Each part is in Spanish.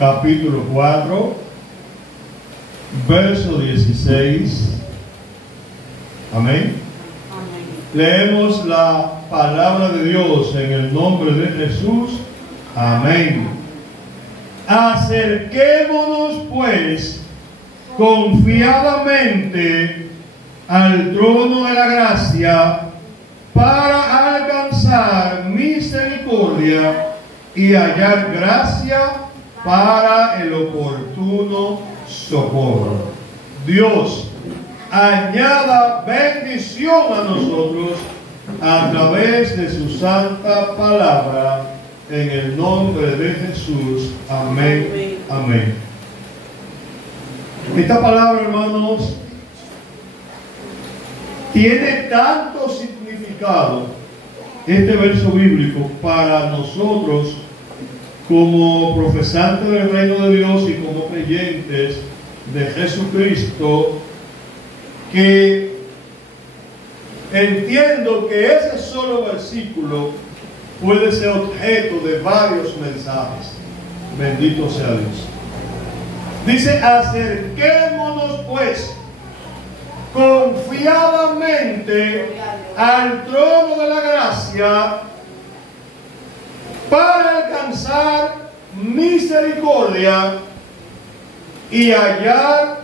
capítulo 4, verso 16. Amén. Leemos la palabra de Dios en el nombre de Jesús. Amén. Acerquémonos pues confiadamente al trono de la gracia para alcanzar misericordia y hallar gracia para el oportuno socorro. Dios añada bendición a nosotros a través de su santa palabra, en el nombre de Jesús. Amén. Amén. Esta palabra, hermanos, tiene tanto significado, este verso bíblico, para nosotros como profesantes del reino de Dios y como creyentes de Jesucristo, que entiendo que ese solo versículo puede ser objeto de varios mensajes. Bendito sea Dios. Dice: acerquémonos pues confiadamente al trono de la gracia para alcanzar misericordia y hallar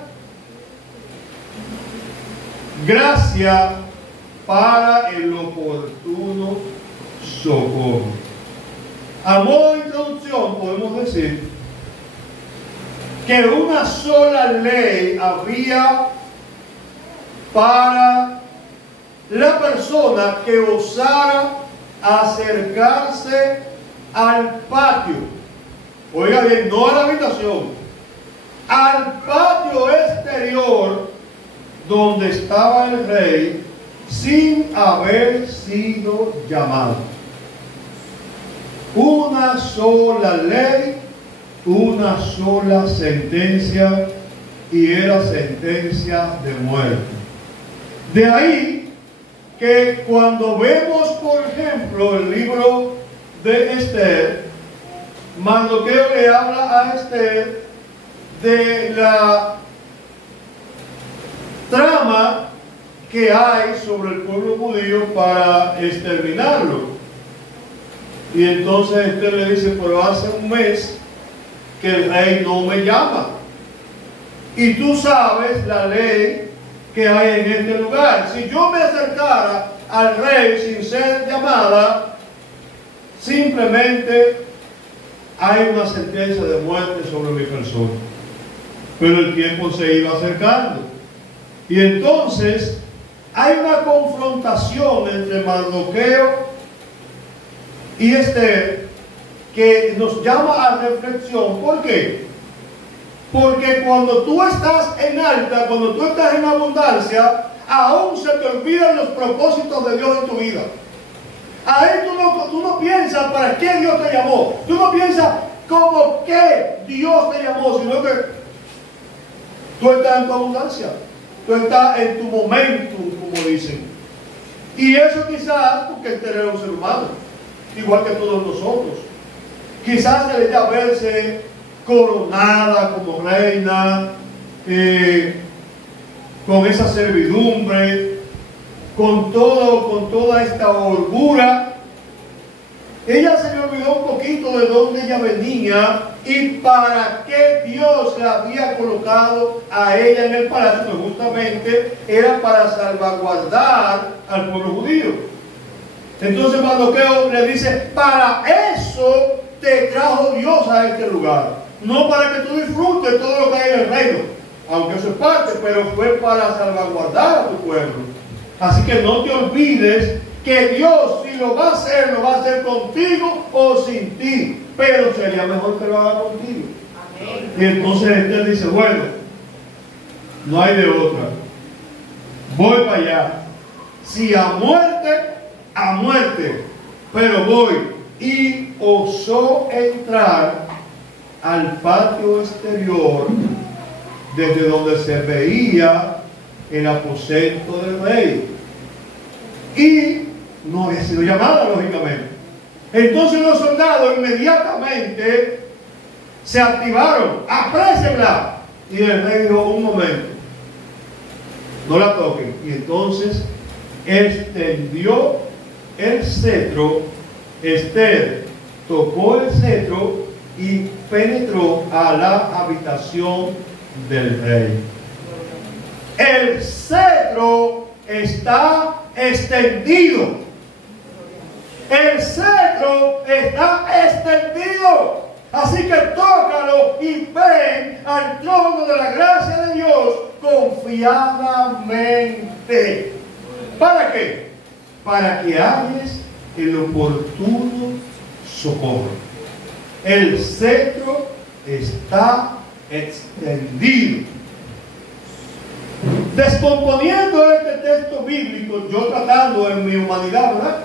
gracia para el oportuno socorro. A modo de introducción podemos decir que una sola ley había para la persona que osara acercarse al patio. Oiga bien, no a la habitación, al patio exterior donde estaba el rey, sin haber sido llamado. Una sola ley, una sola sentencia, y era sentencia de muerte. De ahí que cuando vemos, por ejemplo, el libro de Esther, Mardoqueo le habla a Esther de la trama que hay sobre el pueblo judío para exterminarlo. Y entonces Esther le dice: pero hace un mes que el rey no me llama, y tú sabes la ley que hay en este lugar. Si yo me acercara al rey sin ser llamada, simplemente hay una sentencia de muerte sobre mi persona. Pero el tiempo se iba acercando, y entonces hay una confrontación entre Mardoqueo y Esther que nos llama a reflexión. ¿Por qué? Porque cuando tú estás en alta, cuando tú estás en abundancia, aún se te olvidan los propósitos de Dios en tu vida. Ahí tú no piensas para qué Dios te llamó. Tú no piensas como que Dios te llamó, sino que tú estás en tu abundancia. Tú estás en tu momento, como dicen. Y eso quizás porque Esther era un ser humano, igual que todos nosotros. Quizás el ella verse coronada como reina, con esa servidumbre, con toda esta holgura, ella se le olvidó un poquito de dónde ella venía y para qué Dios la había colocado a ella en el palacio, que justamente era para salvaguardar al pueblo judío. Entonces Mardoqueo le dice: para eso te trajo Dios a este lugar, no para que tú disfrutes todo lo que hay en el reino, aunque eso es parte, pero fue para salvaguardar a tu pueblo. Así que no te olvides que Dios, si lo va a hacer contigo o sin ti, pero sería mejor que lo haga contigo. Amén. Y entonces Esther dice: bueno, no hay de otra, voy para allá, si a muerte, pero voy. Y osó entrar al patio exterior, desde donde se veía el aposento del rey, y no había sido llamada, lógicamente. Entonces los soldados inmediatamente se activaron, aprécienla. Y el rey dijo, un momento, no la toquen. Y entonces extendió el cetro. Esther tocó el cetro y penetró a la habitación del rey. El cetro está extendido. El cetro está extendido. Así que tócalo y ven al trono de la gracia de Dios confiadamente. ¿Para qué? Para que halles el oportuno socorro. El cetro está extendido. Descomponiendo este texto bíblico, yo tratando en mi humanidad, ¿verdad?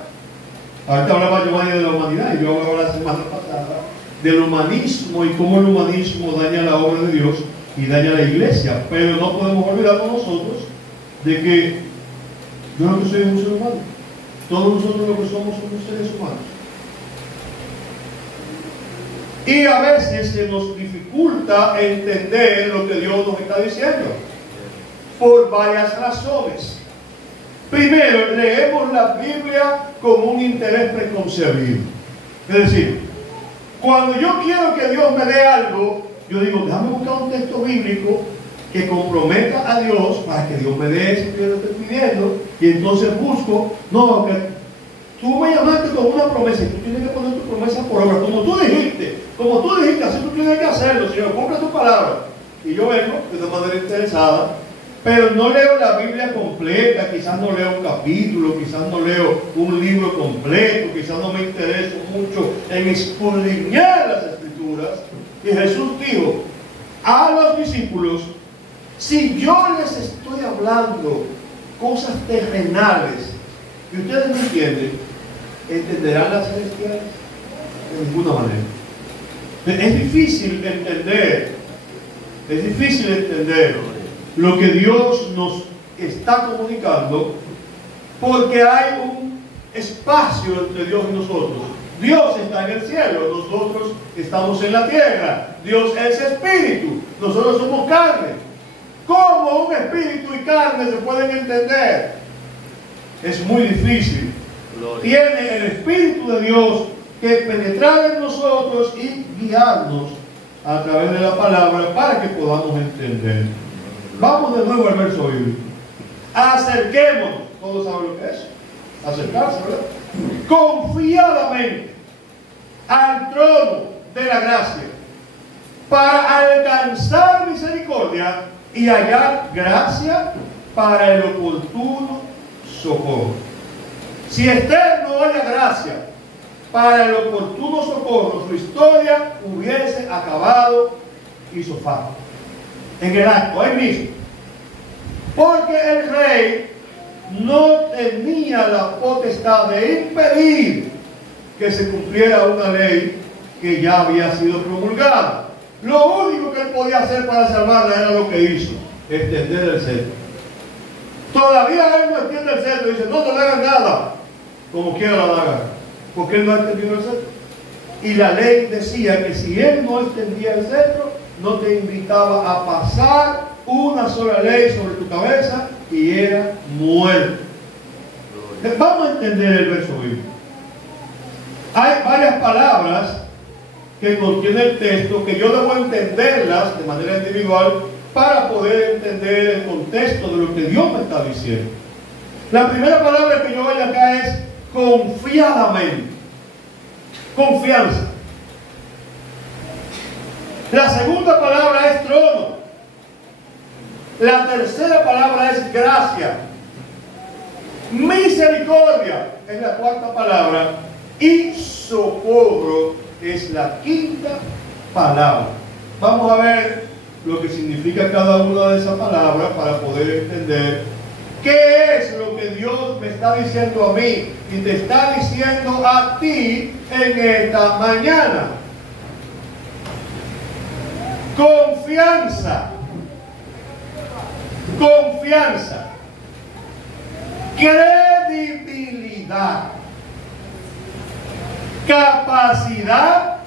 Ahorita hablaba Giovanni de la humanidad y yo hablaba la semana pasada del humanismo y cómo el humanismo daña la obra de Dios y daña la iglesia. Pero no podemos olvidarnos nosotros de que yo no soy un ser humano. Todos nosotros lo que somos seres humanos. Y a veces se nos dificulta entender lo que Dios nos está diciendo. Por varias razones. Primero, leemos la Biblia con un interés preconcebido. Es decir, cuando yo quiero que Dios me dé algo, yo digo, déjame buscar un texto bíblico que comprometa a Dios para que Dios me dé eso que yo le estoy pidiendo. Y entonces busco, no, que tú me llamaste con una promesa y tú tienes que poner tu promesa por obra. Como tú dijiste, así tú tienes que hacerlo, Señor, cumple tu palabra. Y yo vengo de una manera interesada, pero no leo la Biblia completa, quizás no leo un capítulo, quizás no leo un libro completo, quizás no me intereso mucho en escudriñar las Escrituras. Y Jesús dijo a los discípulos, si yo les estoy hablando cosas terrenales y ustedes no entienden, ¿entenderán las celestiales? De ninguna manera. Es difícil entender lo que Dios nos está comunicando, porque hay un espacio entre Dios y nosotros. Dios está en el cielo, nosotros estamos en la tierra. Dios es espíritu, nosotros somos carne. ¿Cómo un espíritu y carne se pueden entender? Es muy difícil. Tiene el Espíritu de Dios que penetrar en nosotros y guiarnos a través de la palabra para que podamos entender. Vamos de nuevo al verso bíblico. Acerquémonos. Todos saben lo que es. Acercarse, ¿verdad? Confiadamente al trono de la gracia para alcanzar misericordia y hallar gracia para el oportuno socorro. Si Esther no haya gracia para el oportuno socorro, su historia hubiese acabado isofacto, en el acto, ahí mismo. Porque el rey no tenía la potestad de impedir que se cumpliera una ley que ya había sido promulgada. Lo único que él podía hacer para salvarla era lo que hizo, extender el cetro. Todavía él no extiende el cetro y dice, no le hagan nada, como quiera la haga, porque él no ha extendido el cetro. Y la ley decía que si él no extendía el cetro, no te invitaba a pasar una sola ley sobre tu cabeza y era muerto. Vamos a entender el verso bíblico. Hay varias palabras que contiene el texto que yo debo entenderlas de manera individual para poder entender el contexto de lo que Dios me está diciendo. La primera palabra que yo veo acá es confiadamente. Confianza. La segunda palabra es trono. La tercera palabra es gracia. Misericordia es la cuarta palabra. Y socorro es la quinta palabra. Vamos a ver lo que significa cada una de esas palabras para poder entender qué es lo que Dios me está diciendo a mí y te está diciendo a ti en esta mañana. Confianza. Confianza. Credibilidad. Capacidad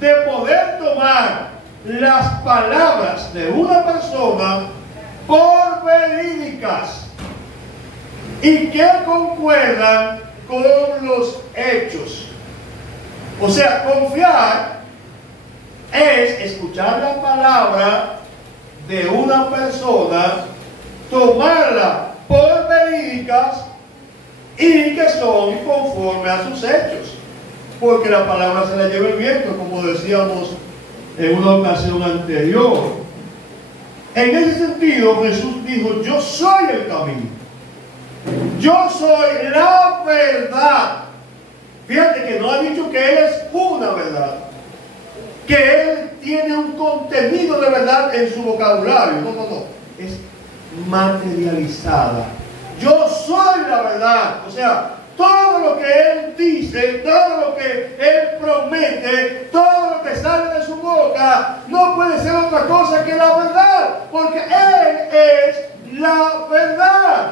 de poder tomar las palabras de una persona por verídicas y que concuerdan con los hechos. O sea, confiar es escuchar la palabra de una persona, tomarla por verídicas y que son conforme a sus hechos, porque la palabra se la lleva el viento, como decíamos en una ocasión anterior. En ese sentido, Jesús dijo: yo soy el camino, yo soy la verdad. Fíjate que no ha dicho que Él es una verdad, que Él tiene un contenido de verdad en su vocabulario. No, es materializada. Yo soy la verdad. O sea, todo lo que Él dice, todo lo que Él promete, todo lo que sale de su boca, no puede ser otra cosa que la verdad, porque Él es la verdad.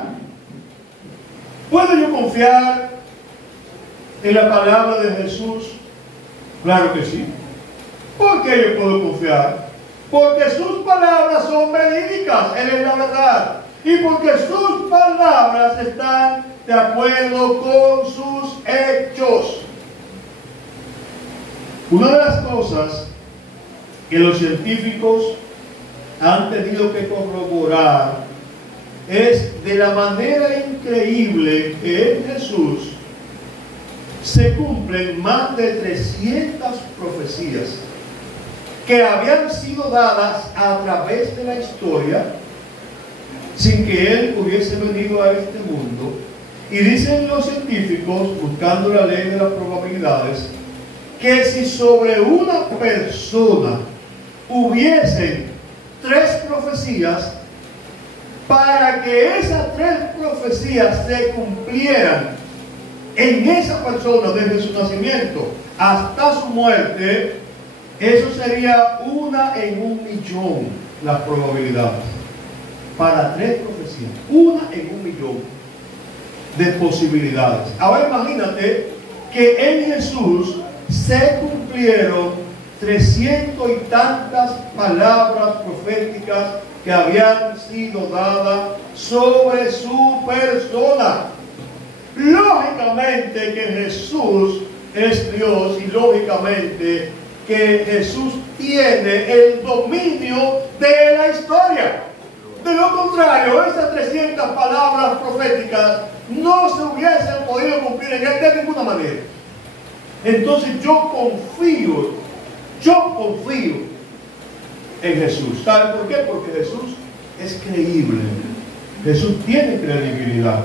¿Puedo yo confiar en la palabra de Jesús? Claro que sí. ¿Por qué yo puedo confiar? Porque sus palabras son verídicas, Él es la verdad. Y porque sus palabras están de acuerdo con sus hechos. Una de las cosas que los científicos han tenido que corroborar es de la manera increíble que en Jesús se cumplen más de 300 profecías que habían sido dadas a través de la historia sin que Él hubiese venido a este mundo. Y dicen los científicos, buscando la ley de las probabilidades, que si sobre una persona hubiesen 3 profecías, para que esas 3 profecías se cumplieran en esa persona desde su nacimiento hasta su muerte, eso sería 1 en 1.000.000 las probabilidades. Para 3 profecías, 1 en 1.000.000 de posibilidades. Ahora imagínate que en Jesús se cumplieron 300 y tantas palabras proféticas que habían sido dadas sobre su persona. Lógicamente que Jesús es Dios y lógicamente que Jesús tiene el dominio de la historia. De lo contrario, esas 300 palabras proféticas no se hubiesen podido cumplir en Él de ninguna manera. Entonces yo confío en Jesús. ¿Saben por qué? Porque Jesús es creíble. Jesús tiene credibilidad.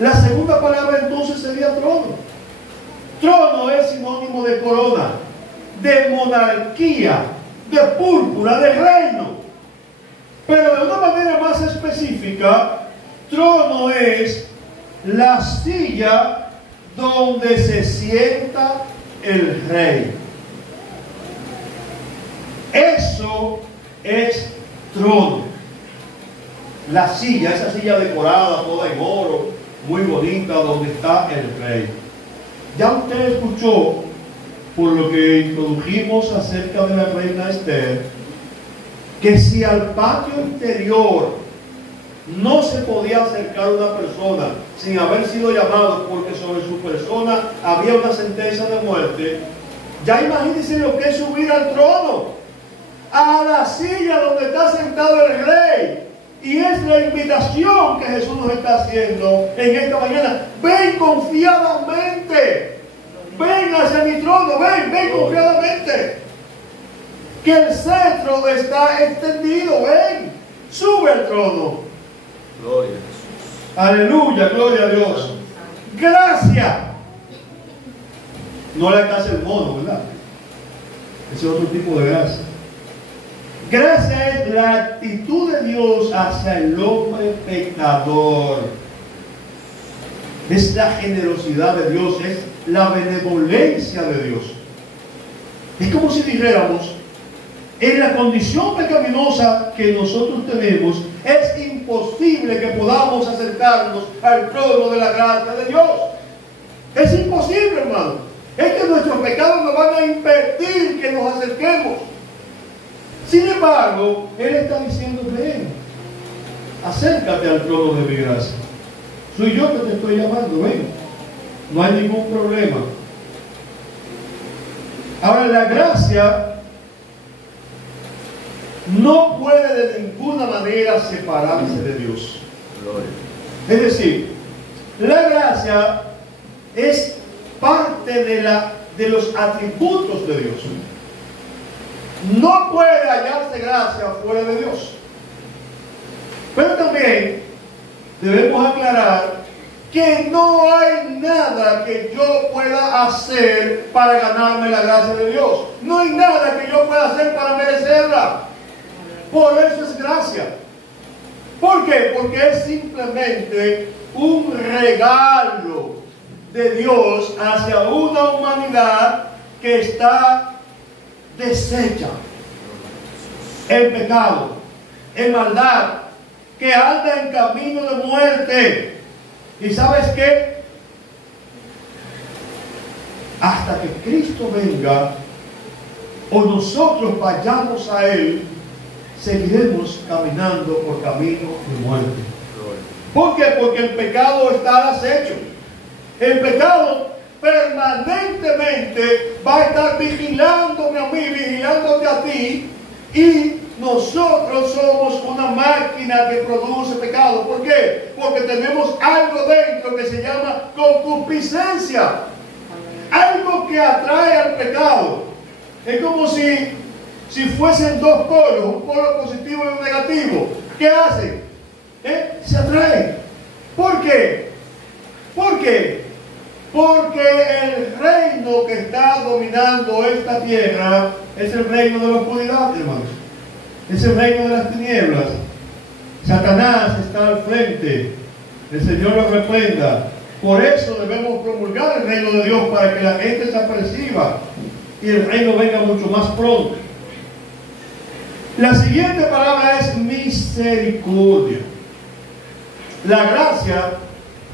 La segunda palabra entonces sería trono. Trono es sinónimo de corona, de monarquía, de púrpura, de reino. Pero de una manera más específica, trono es la silla donde se sienta el rey. Eso es trono. La silla, esa silla decorada, toda en oro, muy bonita, donde está el rey. Ya usted escuchó, por lo que introdujimos acerca de la reina Esther, que si al patio interior no se podía acercar una persona sin haber sido llamado porque sobre su persona había una sentencia de muerte, ya imagínense lo que es subir al trono, a la silla donde está sentado el rey. Y es la invitación que Jesús nos está haciendo en esta mañana. Ven confiadamente, ven hacia mi trono, ven confiadamente, que el cetro está extendido, ven, sube al trono. Gloria a Jesús. Aleluya, gloria a Dios. Gracia. No la casa el mono, ¿verdad? Ese es otro tipo de gracia. Gracia es la actitud de Dios hacia el hombre pecador. Es la generosidad de Dios, es la benevolencia de Dios. Es como si dijéramos, en la condición pecaminosa que nosotros tenemos, es imposible que podamos acercarnos al trono de la gracia de Dios. Es imposible, hermano. Es que nuestros pecados nos van a impedir que nos acerquemos. Sin embargo, Él está diciendo, ven, acércate al trono de mi gracia. Soy yo que te estoy llamando, ven. No hay ningún problema. Ahora, la gracia no puede de ninguna manera separarse de Dios. Es decir, la gracia es parte de los atributos de Dios. No puede hallarse gracia fuera de Dios. Pero también debemos aclarar que no hay nada que yo pueda hacer para ganarme la gracia de Dios. No hay nada que yo pueda hacer para merecerla. Por eso es gracia. ¿Por qué? Porque es simplemente un regalo de Dios hacia una humanidad que está deshecha en pecado, en maldad, que anda en camino de muerte. ¿Y sabes qué? Hasta que Cristo venga o nosotros vayamos a Él, seguiremos caminando por camino de muerte. ¿Por qué? Porque el pecado está al acecho. El pecado permanentemente va a estar vigilándome a mí, vigilándote a ti, y nosotros somos una máquina que produce pecado. ¿Por qué? Porque tenemos algo dentro que se llama concupiscencia, algo que atrae al pecado. Es como si fuesen dos polos, un polo positivo y un negativo. ¿Qué hacen? Se atraen. ¿Por qué? ¿Por qué? Porque el reino que está dominando esta tierra es el reino de la oscuridad, hermanos. Es el reino de las tinieblas. Satanás está al frente. El Señor lo reprenda. Por eso debemos promulgar el reino de Dios, para que la gente se aperciba y el reino venga mucho más pronto. La siguiente palabra es misericordia. La gracia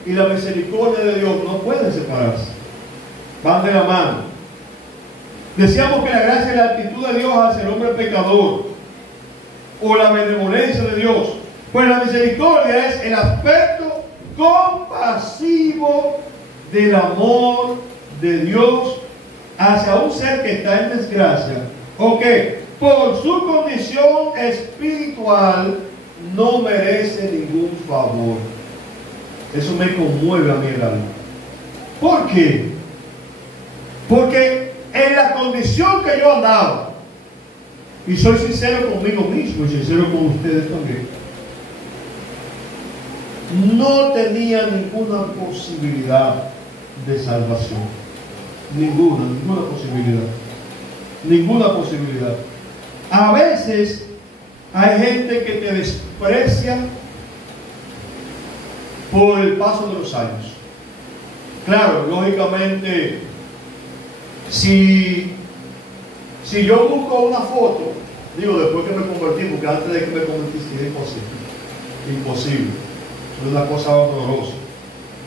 y la misericordia de Dios no pueden separarse, van de la mano. Decíamos que la gracia es la actitud de Dios hacia el hombre pecador, o la benevolencia de Dios. Pues la misericordia es el aspecto compasivo del amor de Dios hacia un ser que está en desgracia, o que por su condición espiritual no merece ningún favor. Eso me conmueve a mí el alma. ¿Por qué? Porque en la condición que yo andaba, y soy sincero conmigo mismo y sincero con ustedes también, no tenía ninguna posibilidad de salvación. Ninguna posibilidad. Ninguna posibilidad. A veces hay gente que te desprecia por el paso de los años. Claro, lógicamente, si yo busco una foto, digo, después que me convertí, porque antes de que me convertí sí, es imposible, es una cosa horrorosa,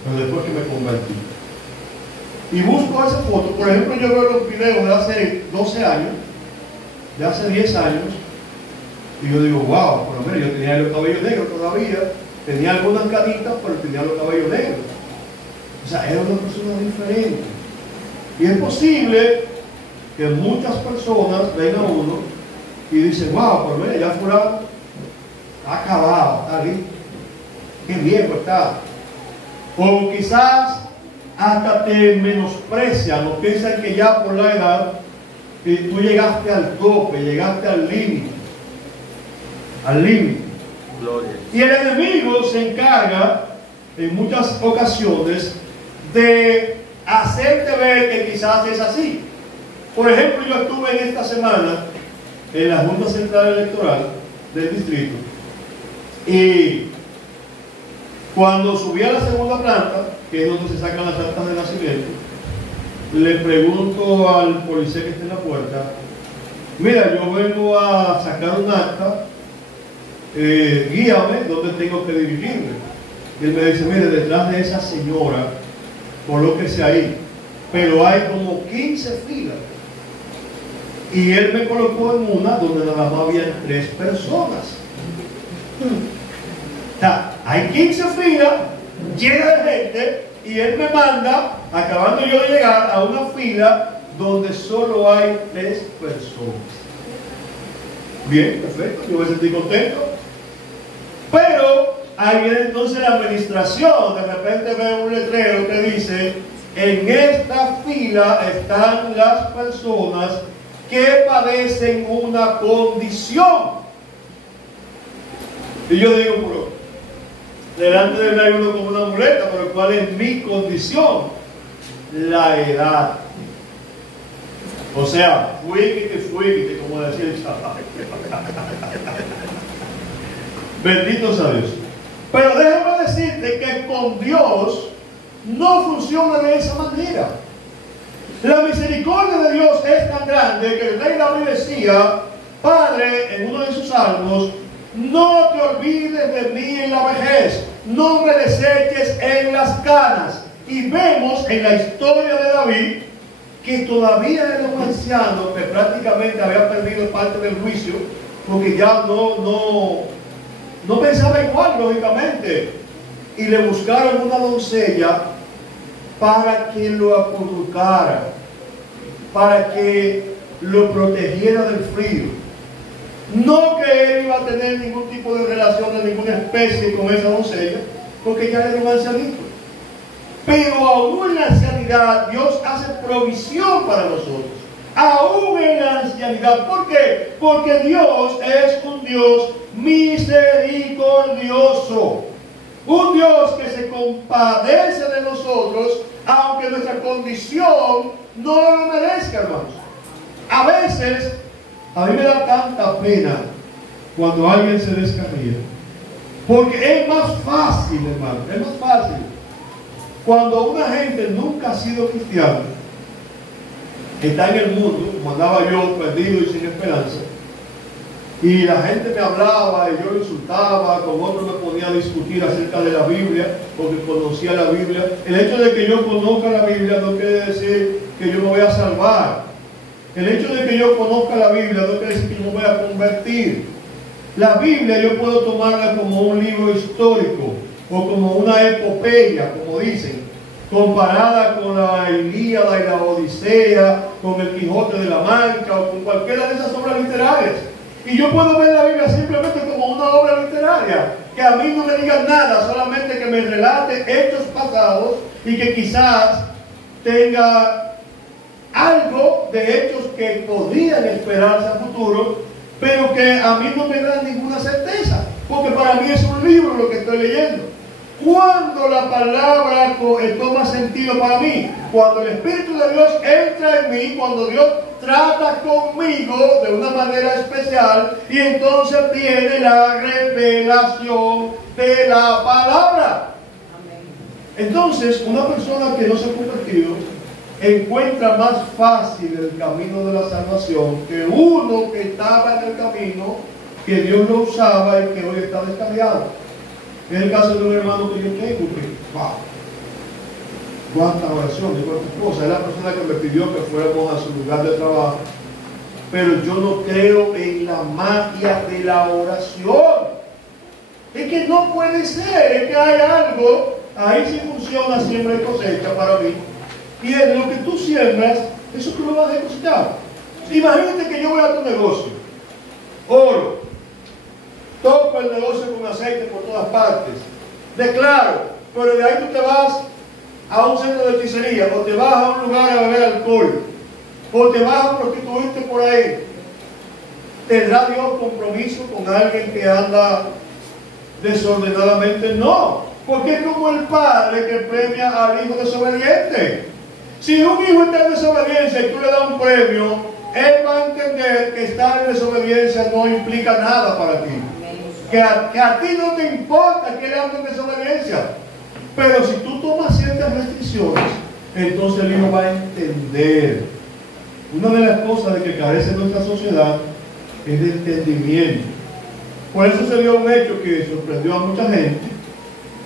pero después que me convertí y busco esa foto, por ejemplo, yo veo los videos de hace 12 años, de hace 10 años, y yo digo, wow, por lo menos yo tenía el cabello negro todavía, tenía algunas canitas, pero tenía los cabellos negros. O sea, era una persona diferente. Y es posible que muchas personas ven a uno y dicen, wow, por lo menos ya fulano está acabado, está listo, qué viejo está. O quizás hasta te menosprecian o piensan que ya por la edad tú llegaste al tope, llegaste al límite. Al límite. Y el enemigo se encarga en muchas ocasiones de hacerte ver que quizás es así. Por ejemplo, yo estuve en esta semana en la Junta Central Electoral del distrito, y cuando subí a la segunda planta, que es donde se sacan las actas de nacimiento, le pregunto al policía que está en la puerta, mira, yo vengo a sacar un acta, guíame dónde tengo que dirigirme. Y él me dice, mire, detrás de esa señora, colóquese ahí. pero hay como 15 filas. Y él me colocó en una donde nada más había 3 personas. O sea, hay 15 filas llenas de gente y él me manda, acabando yo de llegar, a una fila donde solo hay 3 personas. Bien, perfecto, yo me sentí contento. Pero ahí viene entonces la administración. De repente veo un letrero que dice: en esta fila están las personas que padecen una condición. Y yo digo, pero delante de mí hay uno con una muleta, pero ¿cuál es mi condición? La edad. O sea, fuíguite, como decía el chaval. Bendito sea Dios. Pero déjame decirte que con Dios no funciona de esa manera. La misericordia de Dios es tan grande que el rey David decía: Padre, en uno de sus salmos, no te olvides de mí en la vejez, no me deseches en las canas. Y vemos en la historia de David que todavía era un anciano que prácticamente había perdido parte del juicio, porque ya no pensaba igual, lógicamente. Y le buscaron una doncella para que lo acurrucara, para que lo protegiera del frío. No que él iba a tener ningún tipo de relación de ninguna especie con esa doncella, porque ya era un ancianito. Pero aún en la ancianidad Dios hace provisión para nosotros. Aún en la ancianidad. ¿Por qué? Porque Dios es un Dios misericordioso. Un Dios que se compadece de nosotros, aunque nuestra condición no lo merezca, hermanos. A veces, a mí me da tanta pena cuando alguien se descarría. Porque es más fácil, hermano, es más fácil. Cuando una gente nunca ha sido cristiana, está en el mundo, como andaba yo, perdido y sin esperanza, y la gente me hablaba y yo lo insultaba, con otros me ponía a discutir acerca de la Biblia, porque conocía la Biblia. El hecho de que yo conozca la Biblia no quiere decir que yo me voy a salvar. El hecho de que yo conozca la Biblia no quiere decir que yo me voy a convertir. La Biblia yo puedo tomarla como un libro histórico, o como una epopeya, como dicen, comparada con la Ilíada y la Odisea, con el Quijote de la Mancha, o con cualquiera de esas obras literarias. Y yo puedo ver la Biblia simplemente como una obra literaria, que a mí no me digan nada, solamente que me relate hechos pasados y que quizás tenga algo de hechos que podrían esperarse a futuro, pero que a mí no me dan ninguna certeza, porque para mí es un libro lo que estoy leyendo. Cuando la palabra toma sentido para mí, cuando el Espíritu de Dios entra en mí, cuando Dios trata conmigo de una manera especial, y entonces viene la revelación de la palabra. Entonces, una persona que no se ha convertido encuentra más fácil el camino de la salvación que uno que estaba en el camino, que Dios lo usaba y que hoy está descarriado. Es el caso de un hermano que yo tengo que, wow, cuántas oraciones, cuántas cosas. Es la persona que me pidió que fuéramos a su lugar de trabajo, pero yo no creo en la magia de la oración. Es que no puede ser, es que hay algo, ahí sí funciona siembra y cosecha para mí, y es lo que tú siembras, eso tú lo vas a cosechar. Imagínate que yo voy a tu negocio, oro, toco el negocio con aceite por todas partes, declaro, pero de ahí tú te vas a un centro de hechicería, o te vas a un lugar a beber alcohol, o te vas a prostituirte por ahí. ¿Tendrá Dios compromiso con alguien que anda desordenadamente? No, porque es como el padre que premia al hijo desobediente. Si un hijo está en desobediencia y tú le das un premio, él va a entender que estar en desobediencia no implica nada para ti. Que a ti no te importa que él ande en desobediencia. Pero si tú tomas ciertas restricciones, entonces el hijo va a entender. Una de las cosas de que carece nuestra sociedad es de entendimiento. Por eso se dio un hecho que sorprendió a mucha gente,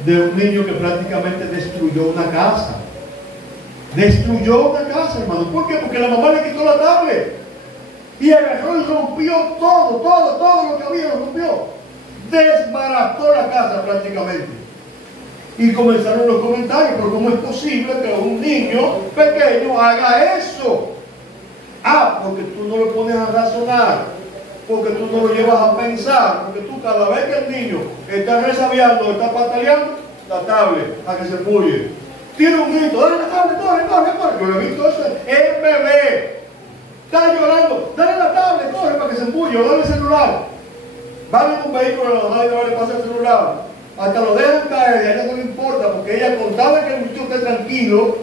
de un niño que prácticamente destruyó una casa. Destruyó una casa, hermano. ¿Por qué? Porque la mamá le quitó la tablet. Y agarró y rompió todo lo que había, lo rompió. Desbarató la casa prácticamente. Y comenzaron los comentarios, pero ¿cómo es posible que un niño pequeño haga eso? Ah, porque tú no lo pones a razonar, porque tú no lo llevas a pensar, porque tú cada vez que el niño está resabiando, está pataleando, la tablet a que se puye. Tiene un grito, dale la tablet, corre. Yo lo he visto eso, es bebé. Está llorando, dale la tablet, corre para que se empulle, o dale el celular. Van en un vehículo, la mamá y no le pasa el celular. Hasta lo dejan caer y a ella no le importa, porque ella contaba que el muchacho esté tranquilo.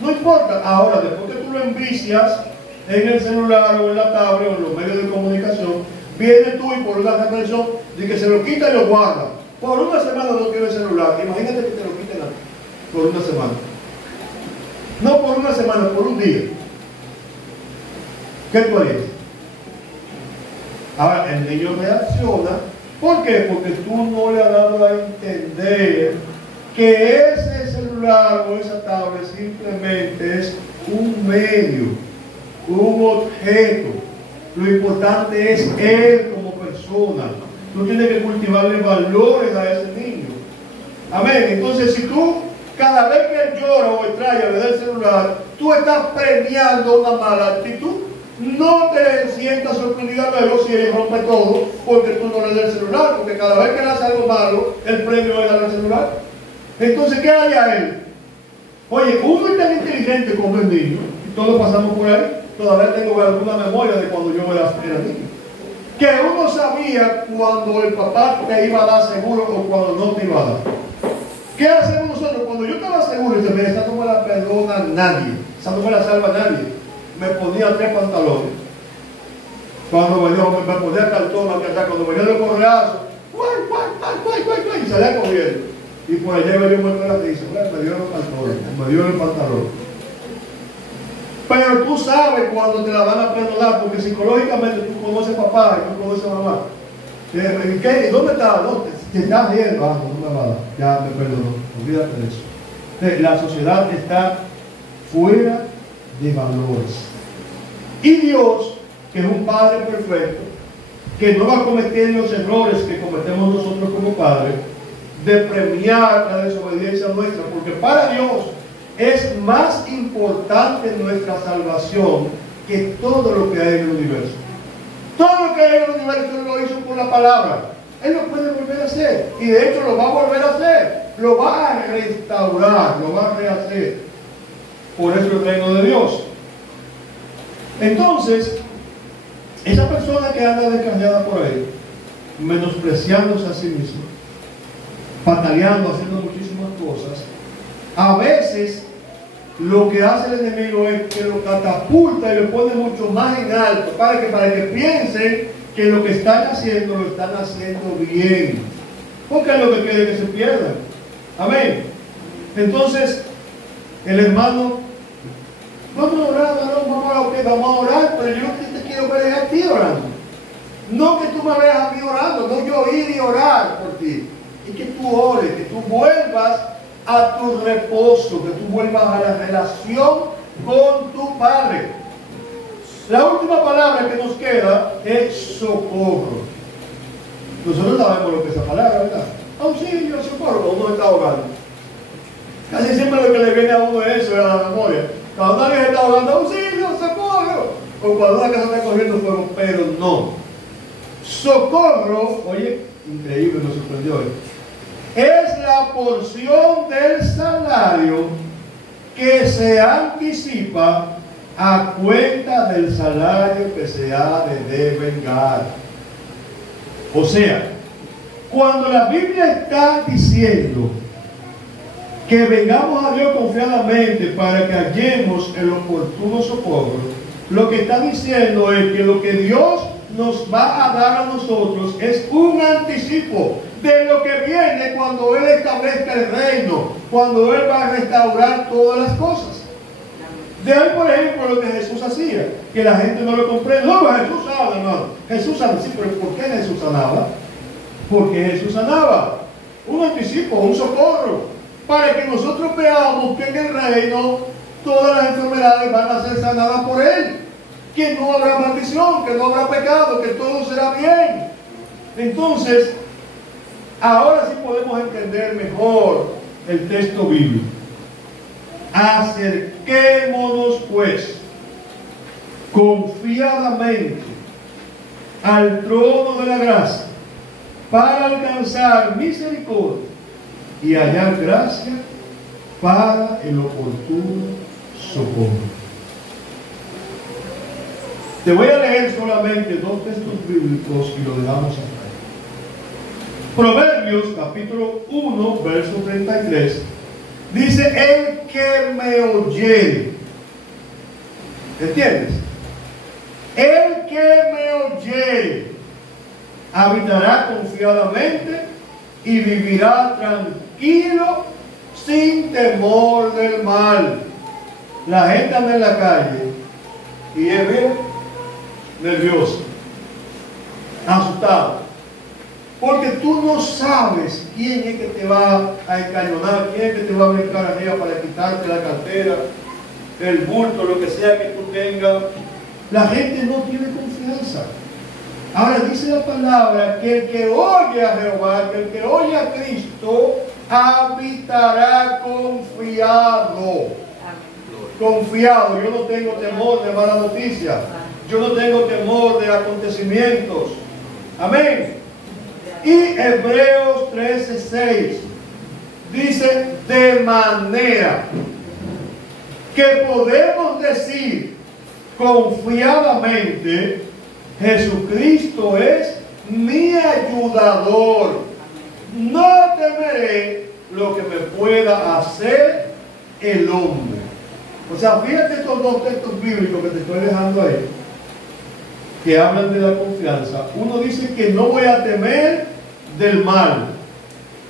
No importa. Ahora, después que tú lo envicias en el celular o en la tablet o en los medios de comunicación, viene tú y por una reflexión de que se lo quita y lo guarda. Por una semana no tiene celular. Imagínate que te lo quiten por una semana. No por una semana, por un día. ¿Qué tú harías? Ahora, el niño reacciona. ¿Por qué? Porque tú no le has dado a entender que ese celular o esa tablet simplemente es un medio, un objeto. Lo importante es él como persona. Tú tienes que cultivarle valores a ese niño. Amén. Entonces, si tú cada vez que él llora o extraña le da el celular, tú estás premiando una mala actitud. No te sientas sorprendida luego si él rompe todo porque tú no le das el celular, porque cada vez que le hace algo malo, el premio es darle el celular. Entonces, ¿qué haría él? Oye, uno es tan inteligente como el niño, y todos pasamos por ahí. Todavía tengo alguna memoria de cuando yo era niño, que uno sabía cuando el papá te iba a dar seguro o cuando no te iba a dar. ¿Qué hacemos nosotros? Cuando yo estaba seguro, y se esa no me la perdona nadie, esa no me la salva nadie. Me ponía 3 pantalones. Cuando me ponía cartón aquí atrás, cuando venía de correazo, y salía corriendo. Y por allá me dio un buen y dice, me dio los pantalones, me dio el pantalón. Pero tú sabes cuando te la van a perdonar, porque psicológicamente tú conoces papá y tú conoces mamá. ¿Qué? ¿Dónde está? No, te estás riendo. Ah, no me va a dar. Ya me perdonó. Olvídate de eso. La sociedad está fuera de valores. Y Dios, que es un Padre perfecto, que no va a cometer los errores que cometemos nosotros como padres, de premiar la desobediencia nuestra, porque para Dios es más importante nuestra salvación que todo lo que hay en el universo. Todo lo que hay en el universo Él lo hizo por la palabra. Él lo puede volver a hacer, y de hecho lo va a volver a hacer, lo va a restaurar, lo va a rehacer. Por eso el reino de Dios. Entonces, esa persona que anda descarriada por ahí, menospreciándose a sí misma, pataleando, haciendo muchísimas cosas, a veces lo que hace el enemigo es que lo catapulta y lo pone mucho más en alto para que piensen que lo que están haciendo lo están haciendo bien, porque es lo que quiere que se pierdan. Amén. Entonces, el hermano, vamos a orar, vamos a orar, pero yo te quiero ver a ti orando. No que tú me veas a mí orando, no yo ir y orar por ti. Y que tú ores, que tú vuelvas a tu reposo, que tú vuelvas a la relación con tu Padre. La última palabra que nos queda es socorro. Nosotros sabemos lo que es esa palabra, ¿verdad? Auxilio, socorro, cuando uno está orando. Casi siempre lo que le viene a uno es eso, a la memoria. Cuando alguien está orando, auxilio, socorro. O cuando una casa está corriendo fuego, pero no. Socorro, oye, increíble, me sorprendió. Es la porción del salario que se anticipa a cuenta del salario que se ha de devengar. O sea, cuando la Biblia está diciendo que vengamos a Dios confiadamente para que hallemos el oportuno socorro, lo que está diciendo es que lo que Dios nos va a dar a nosotros es un anticipo de lo que viene cuando Él establezca el reino, cuando Él va a restaurar todas las cosas. De ahí, por ejemplo, lo que Jesús hacía, que la gente no lo comprende. No, Jesús sana, hermano. Jesús sana, sí, pero ¿por qué Jesús sanaba? Porque Jesús sanaba. Un anticipo, un socorro, para que nosotros veamos que en el reino todas las enfermedades van a ser sanadas por Él, que no habrá maldición, que no habrá pecado, que todo será bien. Entonces, ahora sí podemos entender mejor el texto bíblico. Acerquémonos pues confiadamente al trono de la gracia para alcanzar misericordia y hallar gracia para el oportuno socorro. Te voy a leer solamente 2 textos bíblicos y lo dejamos hasta ahí. Proverbios capítulo 1 verso 33 dice: el que me oyere, ¿entiendes? El que me oyere habitará confiadamente y vivirá tranquilo sin temor del mal. La gente anda en la calle y es bien nerviosa, asustada, porque tú no sabes quién es que te va a encañonar, quién es que te va a brincar arriba para quitarte la cartera, el bulto, lo que sea que tú tengas. La gente no tiene confianza. Ahora dice la palabra que el que oye a Jehová, que el que oye a Cristo, habitará confiado. Confiado. Yo no tengo temor de mala noticia. Yo no tengo temor de acontecimientos. Amén. Y Hebreos 13:6 dice: de manera que podemos decir confiadamente, Jesucristo es mi ayudador. No temeré lo que me pueda hacer el hombre. O sea, fíjate estos 2 textos bíblicos que te estoy dejando ahí, que hablan de la confianza. Uno dice que no voy a temer del mal,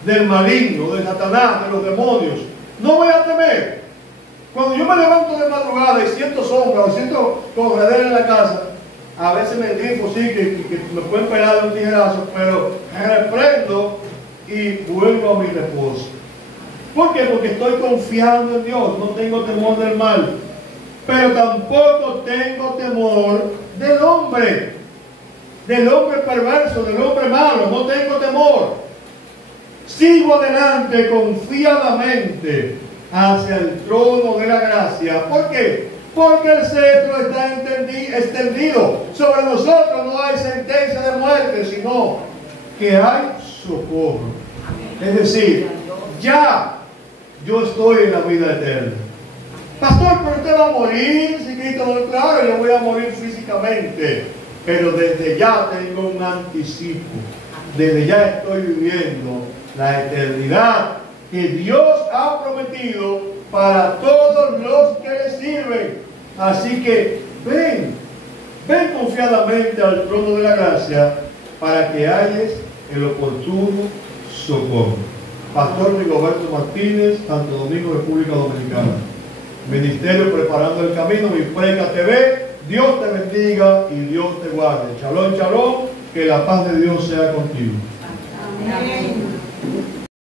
del maligno, de Satanás, de los demonios. No voy a temer. Cuando yo me levanto de madrugada y siento sombra o siento corredera en la casa, a veces me grifo, sí, que me pueden pegar de un tijerazo, pero reprendo y vuelvo a mi reposo. ¿Por qué? Porque estoy confiando en Dios, no tengo temor del mal, pero tampoco tengo temor del hombre perverso, del hombre malo. No tengo temor. Sigo adelante confiadamente hacia el trono de la gracia. ¿Por qué? Porque el cetro está extendido. Sobre nosotros no hay sentencia de muerte, sino que hay socorro. Es decir, ya yo estoy en la vida eterna. Pastor, pero usted va a morir, si Cristo no es claro, yo voy a morir físicamente. Pero desde ya tengo un anticipo. Desde ya estoy viviendo la eternidad que Dios ha prometido para todos los que le sirven. Así que ven confiadamente al trono de la gracia para que halles el oportuno socorro. Pastor Rigoberto Martínez, Santo Domingo, República Dominicana. Ministerio Preparando el Camino, Mi Predica TV. Dios te bendiga y Dios te guarde. Shalom, shalom. Que la paz de Dios sea contigo. Amén.